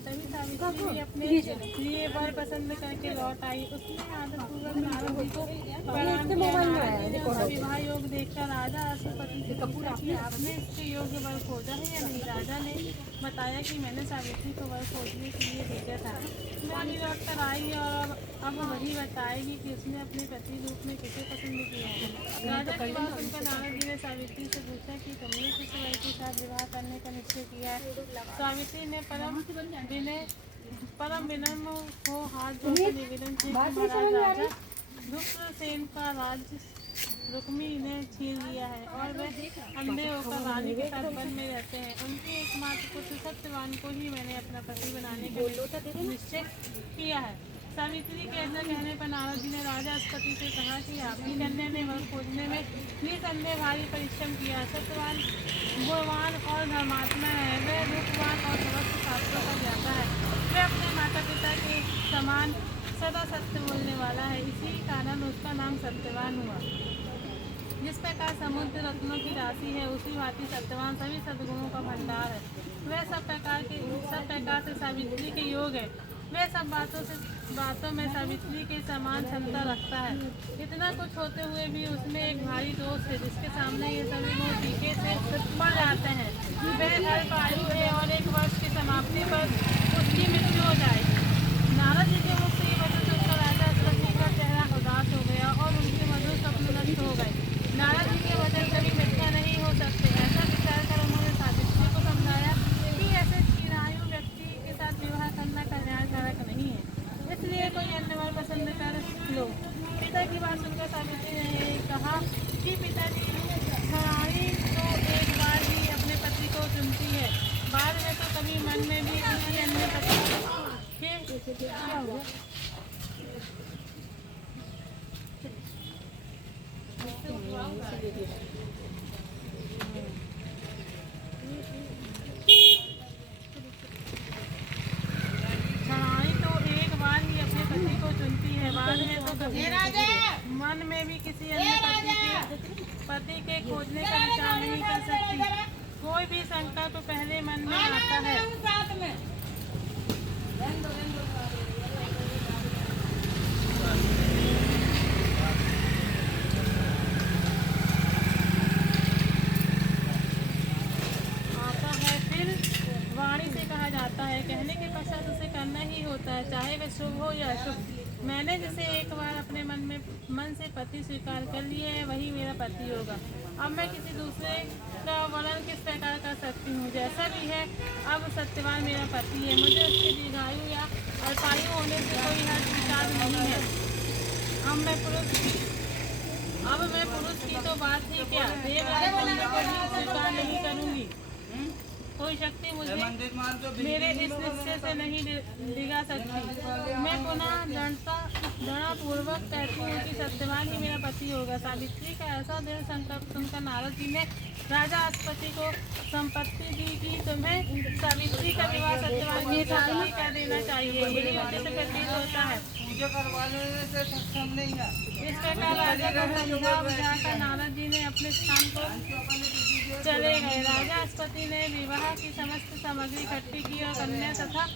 तभी सावित्री भी अपने लिए वर पसंद करके लौट आई। उसने आदरपूर्वक नारद जी को प्रणाम किया। नारद जी ने उसका विवाह योग देखकर राजा अश्वपति से पूछा कि आपने इसके योग्य वर खोजा है या नहीं। राजा ने बताया कि मैंने सावित्री को वर खोजने के लिए भेजा था। वह लौट कर आई और अब वही बताएगी कि उसने अपने पति रूप में किसे पसंद किया है। राजा की बात सुनकर नारद जी ने सावित्री से पूछा कि तुमने किस वर के साथ विवाह करने का निश्चय किया है। सावित्री ने परम विनम्र हो हाथ जोड़कर निवेदन किया कि महाराज राजा धुम्रसेन का राज्य रुक्मी ने छीन लिया है और वे अंधे होकर रानी के साथ वन में रहते हैं। उनके एकमात्र पुत्र सत्यवान को ही मैंने अपना पति बनाने का निश्चय किया है। सावित्री के ऐसा कहने पर नारद जी ने राजा अश्वपति से कहा कि आपकी कन्या ने वर खोजने में निसंदेह भारी परिश्रम किया। सत्यवान गुणवान और धर्मात्मा है। वह रूपवान और समस्त शास्त्रों का ज्ञाता है। वह अपने माता पिता के समान सदा सत्य बोलने वाला है। इसी कारण उसका नाम सत्यवान हुआ। जिस प्रकार समुद्र रत्नों की राशि है उसी भांति सत्यवान सभी सद्गुणों का भंडार है। वह सब प्रकार से सावित्री के योग है। वह सब बातों में सावित्री के समान क्षमता रखता है। इतना कुछ होते हुए भी उसमें एक भारी दोष है जिसके सामने ये सभी गुण फीके से पड़ जाते हैं। वह अल्पायु है और 1 वर्ष की समाप्ति पर उसकी मृत्यु हो जाएगी। नारद जी के मुख से ये वचन सुनकर राजा अश्वपति का चेहरा उदास हो गया और उनके मधुर स्वप्न नष्ट हो गए। नारद जी के वचन कभी मिथ्या नहीं हो सकते। ऐसा विचार कर उन्होंने सावित्री को समझाया कि ऐसे चिरायु व्यक्ति के साथ विवाह करना कल्याणकारक नहीं है, इसलिए कोई अन्य वर पसंद कर लो। पिता की बात सुनकर सावित्री ने कहा कि पिताजी रानी तो एक बार ही अपने पति को चुनती है, बाद में तो कभी मन में भी किसी अन्य पति के क्या हुआ मन में भी किसी अन्य पति के खोजने का विचार नहीं कर सकती। कोई भी संकल्प पहले मन में आता है। फिर वाणी से कहा जाता है, कहने के पश्चात उसे करना ही होता है, चाहे वह शुभ हो या अशुभ। मैंने जिसे एक बार अपने मन से पति स्वीकार कर लिया है वही मेरा पति होगा। अब मैं किसी दूसरे का वर्णन किस प्रकार कर सकती हूँ। जैसा भी है अब सत्यवान मेरा पति है। मुझे उसके दीर्घायु या अल्पायु होने से कोई हर्ष विचार नहीं है। अब मैं पुरुष की तो बात ही क्या, देवराज बनने को भी स्वीकार नहीं करूँगी। कोई शक्ति मुझे मेरे इस निश्चय से नहीं डिगा सकती। मैं पुनः दृढ़पूर्वक कहती हूँ कि सत्यवान ही मेरा पति होगा। सावित्री का ऐसा दृढ़ संकल्प सुनकर नारद जी ने राजा अश्वपति को संपत्ति दी कि तुम्हें सावित्री का विवाह सत्यवान के साथ ही कर देना चाहिए। यही उचित प्रतीत होता है। इस प्रकार राजा को समझा बुझाकर नारद जी ने अपने स्थान पर चले गए। राजा अश्वपति ने विवाह की समस्त सामग्री इकट्ठी की और कन्या तथा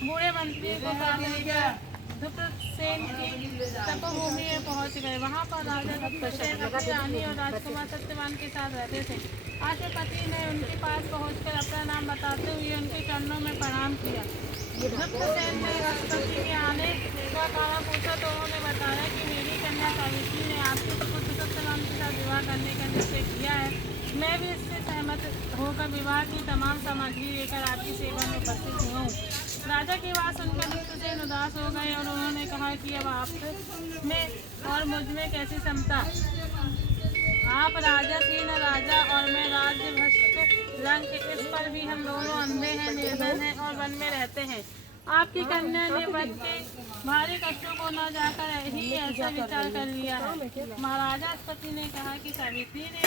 बूढ़े मंत्री को साथ लेकर धुम्रसेन की तपोभूमि में पहुंच गए। वहां पर राजा धुम्रसेन अपनी रानी और राजकुमार सत्यवान के साथ रहते थे। अश्वपति ने उनके पास पहुंचकर अपना नाम बताते हुए उनके चरणों में प्रणाम किया। धुम्रसेन ने अश्वपति के आने का कारण पूछा तो उन्होंने बताया कि मेरी कन्या सावित्री ने आपके पुत्र सत्यवान के साथ विवाह करने का निश्चय किया है। मैं भी इससे सहमत होकर विवाह की तमाम सामग्री लेकर आपकी सेवा में उपस्थित हुआ हूँ। राजा की बात सुनकर धुम्रसेन उदास हो गए और उन्होंने कहा कि अब आप में और मुझ में कैसी समता। आप राजा थी न राजा और मैं राज्य भ्रष्ट रंग, इस पर भी हम दोनों अंधे हैं, निर्धन हैं और वन में रहते हैं। आपकी कन्या ने व्रत के भारी कष्टों को न जाकर ही ऐसा विचार कर लिया है। महाराजा अश्वपति ने कहा कि सावित्री ने